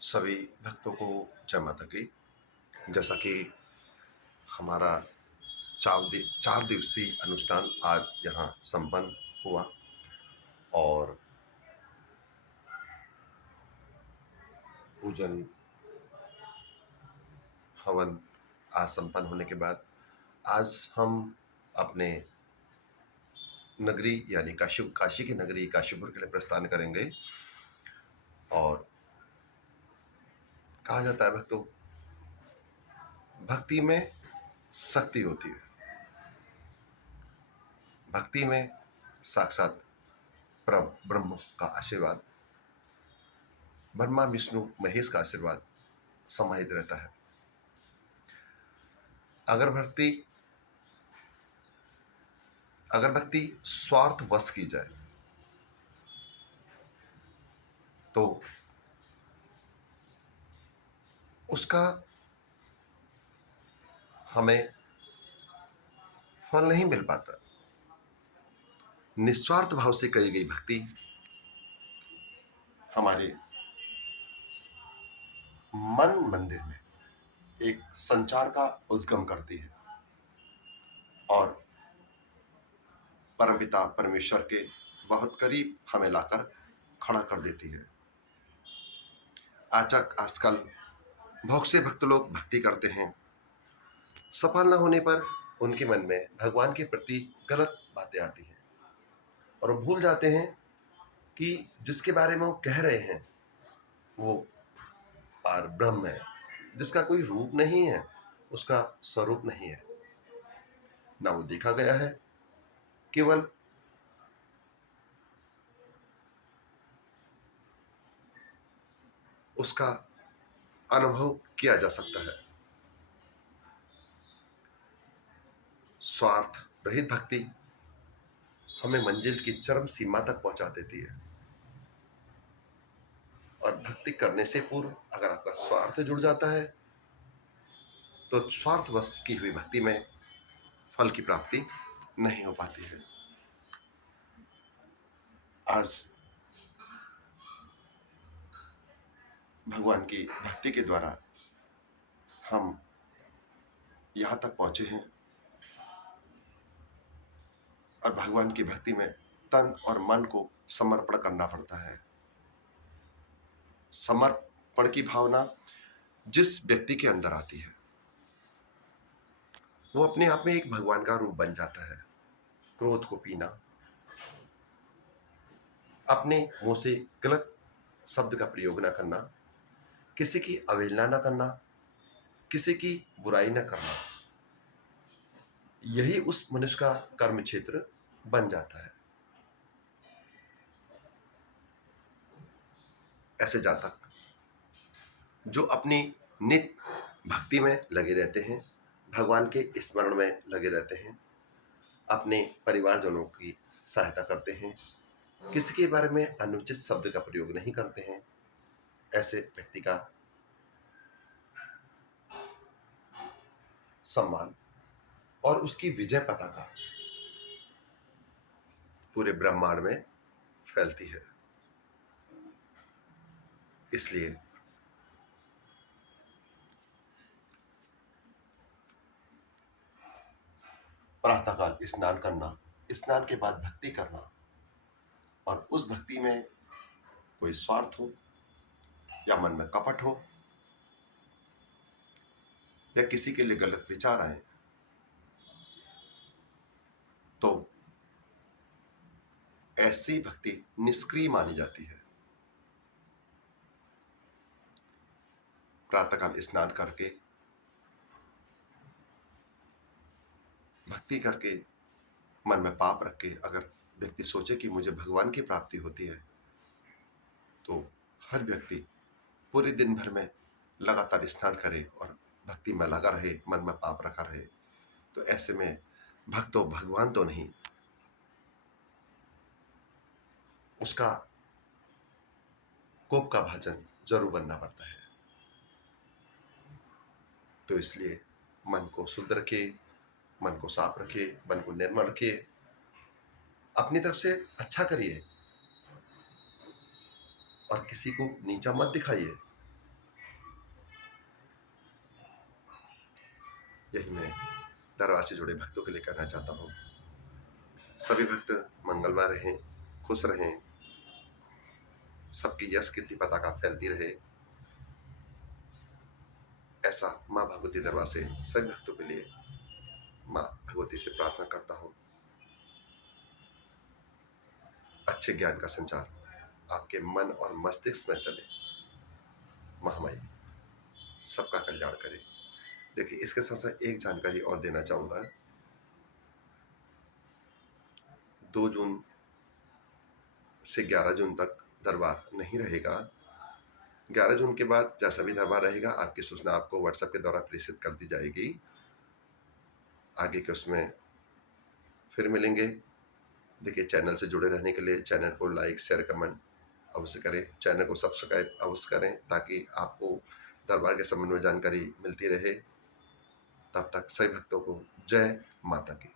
सभी भक्तों को जय माता की। जैसा कि हमारा 4 दिवसीय अनुष्ठान आज यहाँ संपन्न हुआ और पूजन हवन आज संपन्न होने के बाद आज हम अपने नगरी यानी काशी की नगरी काशीपुर के लिए प्रस्थान करेंगे। और कहा जाता है भक्तों, भक्ति में शक्ति होती है। भक्ति में साक्षात ब्रह्म का आशीर्वाद, ब्रह्मा विष्णु महेश का आशीर्वाद समाहित रहता है। अगर भक्ति स्वार्थ वश की जाए तो उसका हमें फल नहीं मिल पाता। निस्वार्थ भाव से करी गई भक्ति हमारे मन मंदिर में एक संचार का उद्गम करती है और परमपिता परमेश्वर के बहुत करीब हमें लाकर खड़ा कर देती है। आजकल बहुत से भक्त लोग भक्ति करते हैं, सफल न होने पर उनके मन में भगवान के प्रति गलत बातें आती हैं और वो भूल जाते हैं कि जिसके बारे में वो कह रहे हैं वो पार ब्रह्म है, जिसका कोई रूप नहीं है, उसका स्वरूप नहीं है, ना वो देखा गया है, केवल उसका अनुभव किया जा सकता है। स्वार्थ रहित भक्ति हमें मंजिल की चरम सीमा तक पहुंचा देती है। और भक्ति करने से पूर्व अगर आपका स्वार्थ जुड़ जाता है तो स्वार्थवश की हुई भक्ति में फल की प्राप्ति नहीं हो पाती है। आज भगवान की भक्ति के द्वारा हम यहाँ तक पहुंचे हैं और भगवान की भक्ति में तन और मन को समर्पण करना पड़ता है। समर्पण की भावना जिस व्यक्ति के अंदर आती है वो अपने आप में एक भगवान का रूप बन जाता है। क्रोध को पीना, अपने मुंह से गलत शब्द का प्रयोग न करना, किसी की अवहेलना न करना, किसी की बुराई न करना, यही उस मनुष्य का कर्म क्षेत्र बन जाता है। ऐसे जातक जो अपनी नित्य भक्ति में लगे रहते हैं, भगवान के स्मरण में लगे रहते हैं, अपने परिवारजनों की सहायता करते हैं, किसी के बारे में अनुचित शब्द का प्रयोग नहीं करते हैं, ऐसे व्यक्ति का सम्मान और उसकी विजय पताका पूरे ब्रह्मांड में फैलती है। इसलिए प्रातःकाल स्नान करना, स्नान के बाद भक्ति करना और उस भक्ति में कोई स्वार्थ हो या मन में कपट हो या किसी के लिए गलत विचार आए तो ऐसी भक्ति निष्क्रिय मानी जाती है। प्रातःकाल स्नान करके भक्ति करके मन में पाप रख के अगर व्यक्ति सोचे कि मुझे भगवान की प्राप्ति होती है तो हर व्यक्ति पूरे दिन भर में लगातार स्नान करे और भक्ति में लगा रहे, मन में पाप रखा रहे, तो ऐसे में भक्त तो भगवान तो नहीं, उसका कोप का भाजन जरूर बनना पड़ता है। तो इसलिए मन को शुद्ध रखिए, मन को साफ रखिए, मन को निर्मल रखिए, अपनी तरफ से अच्छा करिए और किसी को नीचा मत दिखाइए। यही मैं दरबार से जुड़े भक्तों के लिए कहना चाहता हूँ। सभी भक्त मंगलमय रहें, खुश रहें, सबकी यश कीर्ति पताका फैलती रहे, ऐसा माँ भगवती दरबार से सभी भक्तों के लिए माँ भगवती से प्रार्थना करता हूँ। अच्छे ज्ञान का संचार आपके मन और मस्तिष्क में चले, महामाई सबका कल्याण करे। देखिए, इसके साथ साथ एक जानकारी और देना चाहूंगा। 2 जून से 11 जून तक दरबार नहीं रहेगा। 11 जून के बाद जैसा भी दरबार रहेगा, आपकी सूचना आपको व्हाट्सएप के द्वारा प्रेषित कर दी जाएगी। आगे के उसमें फिर मिलेंगे। देखिए, चैनल से जुड़े रहने के लिए चैनल को लाइक, शेयर, कमेंट अवश्य करें। चैनल को सब्सक्राइब अवश्य करें ताकि आपको दरबार के संबंध में जानकारी मिलती रहे। तब तक सभी भक्तों को जय माता की।